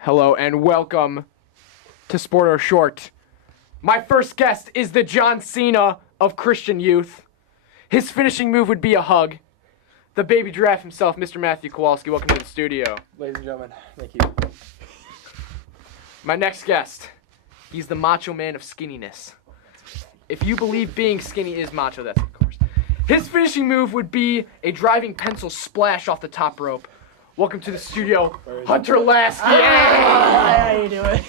Hello and welcome to Sport or Short. My first guest is the John Cena of Christian youth. His finishing move would be a hug. The baby giraffe himself, Mr. Matthew Kowalski. Welcome to the studio. Ladies and gentlemen, thank you. My next guest, he's the macho man of skinniness. If you believe being skinny is macho, that's of course. His finishing move would be a driving pencil splash off the top rope. Welcome to the studio, Hunter Lasky. How you doing?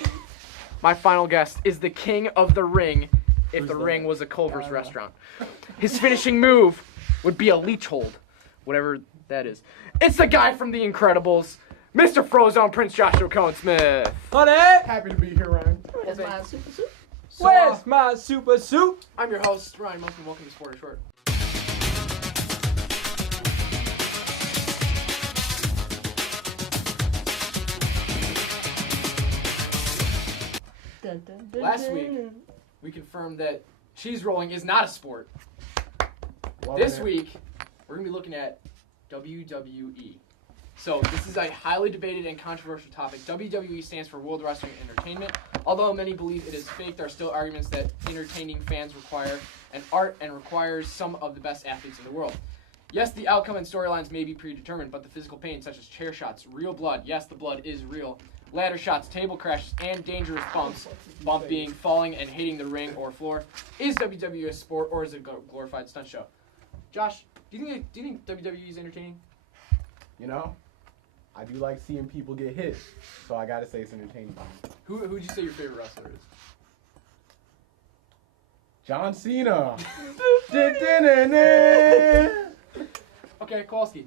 My final guest is the king of the ring, if the ring was a Culver's restaurant. His finishing move would be a leech hold, whatever that is. It's the guy from The Incredibles, Mr. Frozone, Prince Joshua Cohen Smith. Honey! Happy to be here, Ryan. Where's my super suit? Where's my super suit? I'm your host, Ryan Muskin. Welcome to Sport or Short. Last week, we confirmed that cheese rolling is not a sport. This week, we're going to be looking at WWE. So this is a highly debated and controversial topic. WWE stands for World Wrestling Entertainment. Although many believe it is fake, there are still arguments that entertaining fans require an art and requires some of the best athletes in the world. Yes, the outcome and storylines may be predetermined, but the physical pain, such as chair shots, real blood, yes, the blood is real, ladder shots, table crashes, and dangerous bumps, bump being falling and hitting the ring or floor, is WWE a sport or is it a glorified stunt show? Josh, do you think WWE is entertaining? You know, I do like seeing people get hit, so I gotta say it's entertaining. Who would you say your favorite wrestler is? John Cena. Okay, Kowalski.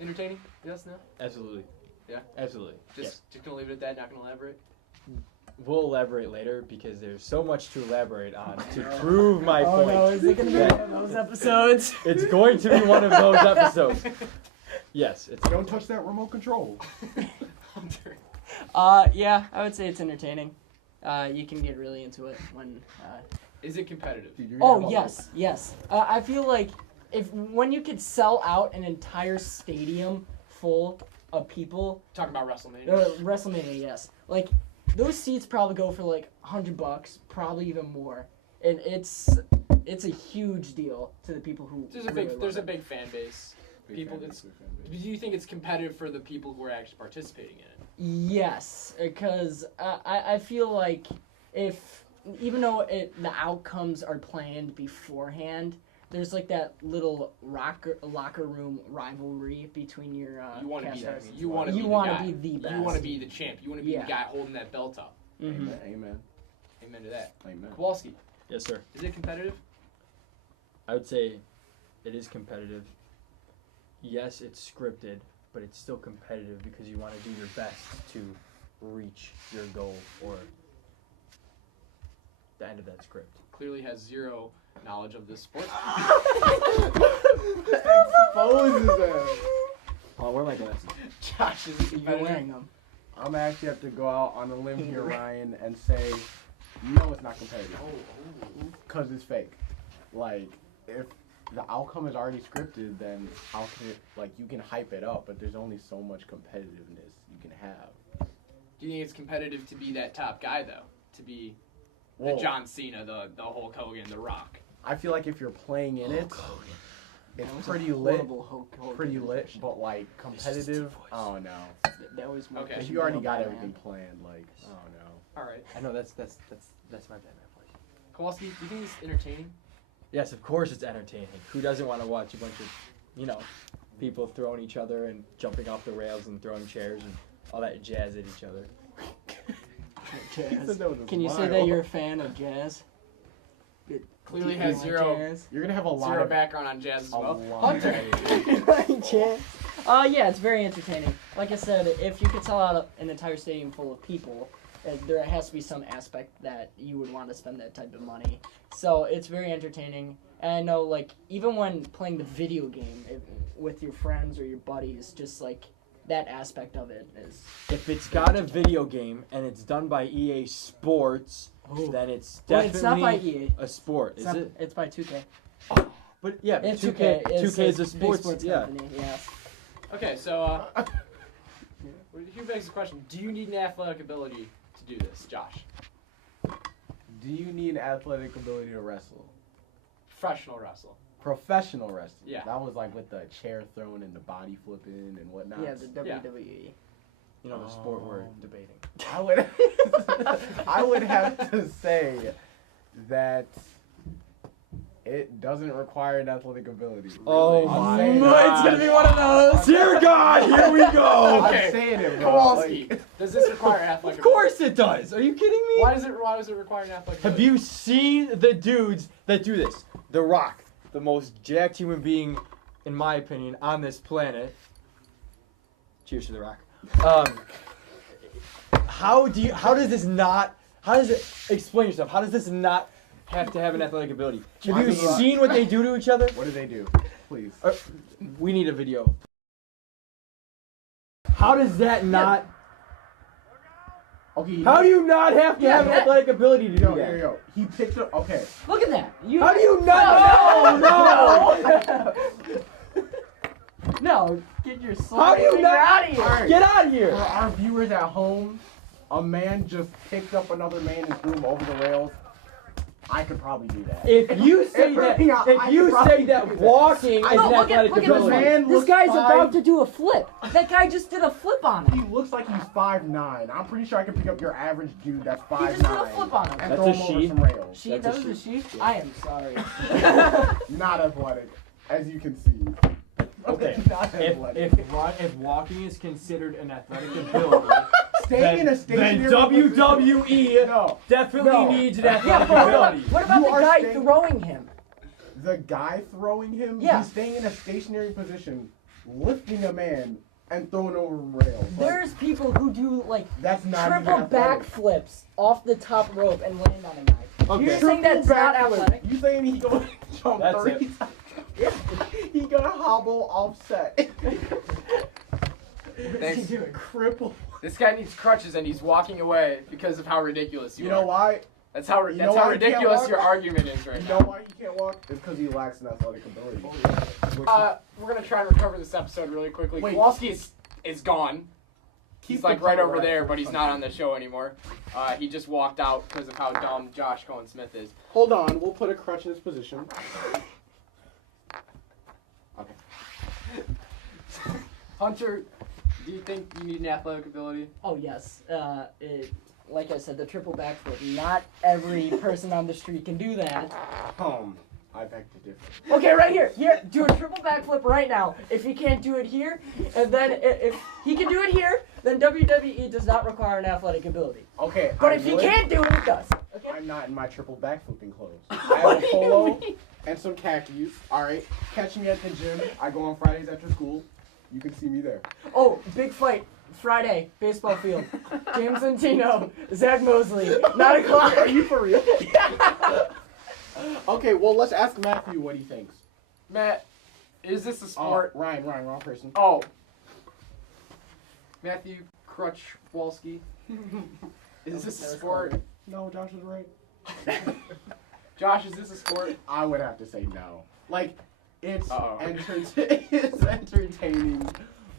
Entertaining? Yes, no? Absolutely. Yeah? Absolutely. Just gonna leave it at that, not gonna elaborate? We'll elaborate later because there's so much to elaborate on to prove my point. Oh no, is it gonna be one of those episodes? It's going to be one of those episodes. Yes, it's. Don't touch that remote control. Hunter. Yeah, I would say it's entertaining. You can get really into it when. Is it competitive? Dude, you're gonna have Oh a- yes. I feel like when you could sell out an entire stadium full of people. Talking about WrestleMania. WrestleMania, yes. Like those seats probably go for like $100, probably even more. And it's a huge deal to the people who. There's a big fan base. Big People, fan it's. base, big fan Do base. you think it's competitive for the people who are actually participating in it? Yes, because I feel like even though the outcomes are planned beforehand, there's like that little locker room rivalry between your You want to be cast that. members. You want to You be wanna the guy. be the best. You want to be the champ. You want to be Yeah. the guy holding that belt up. Mhm. Amen. Amen to that. Amen. Kowalski, Yes, sir. is it competitive? I would say it is competitive. Yes, it's scripted, but it's still competitive because you want to do your best to reach your goal or the end of that script. Clearly has zero knowledge of this sport. Exposes them. Oh, where are my glasses? Josh, is it You're competitive? wearing them. I'm actually have to go out on a limb here, Ryan, and say, no, it's not competitive. Because it's fake. Like, if the outcome is already scripted, then how can it, like, you can hype it up, but there's only so much competitiveness you can have. Do you think it's competitive to be that top guy, though? To be the Whoa. John Cena, the Hulk Hogan, The Rock? I feel like if you're playing in it, That it's was pretty a lit, horrible Hulk pretty Hogan lit, impression. but, like, competitive, oh, no. That was more Okay. If pushing you already the got Batman. everything planned, like, oh, no. All right. I know that's my bad, my voice. Kowalski, do you think it's entertaining? Yes, of course it's entertaining. Who doesn't want to watch a bunch of, people throwing each other and jumping off the rails and throwing chairs and all that jazz at each other? Jazz. said that with a Can you say smile. that you're a fan of jazz? Clearly Do you has like zero jazz? You're gonna have a lot zero of background on jazz as a well. lot Hunter. of Jazz. Yeah, it's very entertaining. Like I said, if you could sell out an entire stadium full of people, there has to be some aspect that you would want to spend that type of money. So it's very entertaining. And I know, like, even when playing the video game with your friends or your buddies, just like that aspect of it is. If it's got a video game and it's done by EA Sports, then it's Well, definitely it's not by EA. a sport, It's is not, it? It's by 2K. But yeah, It's 2K. It's 2K is a big sports. Yeah. company. Yes. Okay, so what did here begs the question: do you need an athletic ability to do this, Josh? Do you need athletic ability to wrestle? Professional wrestle. Professional wrestling. Yeah. That was like with the chair throwing and the body flipping and whatnot. Yeah, the WWE. You know the sport we're debating. I would have to say that it doesn't require an athletic ability. Oh I'm my saying God. It's gonna be one of those. Dear God, here we go. Okay. I'm saying it, bro. Kowalski, Like, does this require athletic? Of course it does. Are you kidding me? Why does it require an athletic? Have you seen the dudes that do this? The Rock, the most jacked human being, in my opinion, on this planet. Cheers to The Rock. How does it, explain yourself, how does this not have to have an athletic ability? Have you seen what they do to each other? what do they do? Please. We need a video. How does that not, Okay. how do you not have to have an athletic ability to do Yo, that? yo, yo. He picked up. Okay. Look at that. How do you not? No! No, get your soul How do you not? out of here. Alright. Get out of For here! our viewers at home, a man just picked up another man and threw him over the rails. I could probably do that. If you say I could probably that do that. walking is No, an look at athletic this ability, man. This looks guy's fine. about to do a flip. That guy just did a flip on He him. looks like he's 5'9". I'm pretty sure I can pick up your average dude that's 5'9". He just did a flip on him. And That's throw a him over she? some rails. She, That's that a was a she? Yeah. I am sorry. Not athletic, as you can see. Okay. Not athletic. if walking is considered an athletic ability, Staying in a then stationary position- WWE No. definitely No. needs an Yeah, athletic but ability. what about You the are guy staying- throwing him? The guy throwing him, Yeah. he's staying in a stationary position, lifting a man and throwing over rails. Like, There's people who do like that's not triple even athletic. backflips off the top rope and land on a guy. Okay. You're saying that's not Triple backflip. athletic? You saying he gonna jump That's 30 times? He gonna hobble offset. Thanks. Cripple. This guy needs crutches and he's walking away because of how ridiculous you You are. know why? That's how You know why he can't ridiculous walk? your argument is right You now. know why he can't walk? It's because he lacks an athletic ability. Which We're gonna try and recover this episode really quickly. Wait. Kowalski is gone. He's Keep like the right cover over there, right but he's for not fun. on the show anymore. He just walked out because of how dumb Josh Cohen Smith is. Hold on, we'll put a crutch in his position. Okay. Hunter, do you think you need an athletic ability? Oh yes. Like I said, the triple backflip. Not every person on the street can do that. I beg to differ. Okay, right here. Here, do a triple backflip right now. If he can't do it here, and then if he can do it here, then WWE does not require an athletic ability. Okay, But I if he would- can't do it, it does. Okay. I'm not in my triple backflipping clothes. I What have do a you polo mean? and some khakis. Alright, catch me at the gym. I go on Fridays after school. You can see me there. Oh, big fight. Friday, baseball field. James Antino, Zach Mosley, 9 o'clock. Are you for real? Okay, well, let's ask Matthew what he thinks. Matt, is this a Oh, sport? Ryan, wrong person. Oh. Matthew Crutchwalski. Is this a sport? No, Josh is right. Josh, is this a sport? I would have to say no. Like, it's, Uh-oh. it's entertaining,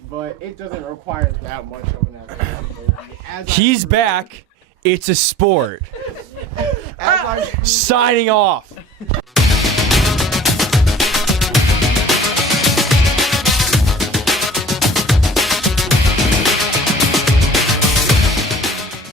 but it doesn't require that much of an athletic. He's back. It's a sport. As I Signing off.